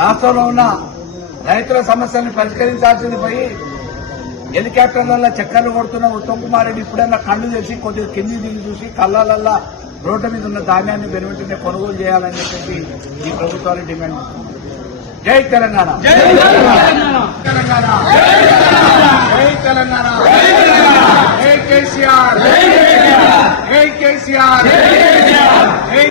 రాష్ట్రంలో ఉన్న రైతుల సమస్యలను పరిష్కరించాల్సింది పోయి హెలికాప్టర్లలో చక్కర్లు కొడుతున్న ఉత్తమ్ కుమార్ రెడ్డి ఇప్పుడన్నా కళ్ళు తెచ్చి కొద్దిగా కింది దిగి చూసి కళ్ళలల్లా రోడ్డు మీద ఉన్న ధాన్యాన్ని వెనువెంటనే కొనుగోలు చేయాలని చెప్పేసి ఈ ప్రభుత్వాన్ని డిమాండ్ చేస్తుంది. జై తెలంగాణ, జై తెలంగాణ, జై తెలంగాణ, జై కేసీఆర్, జై కేసీఆర్.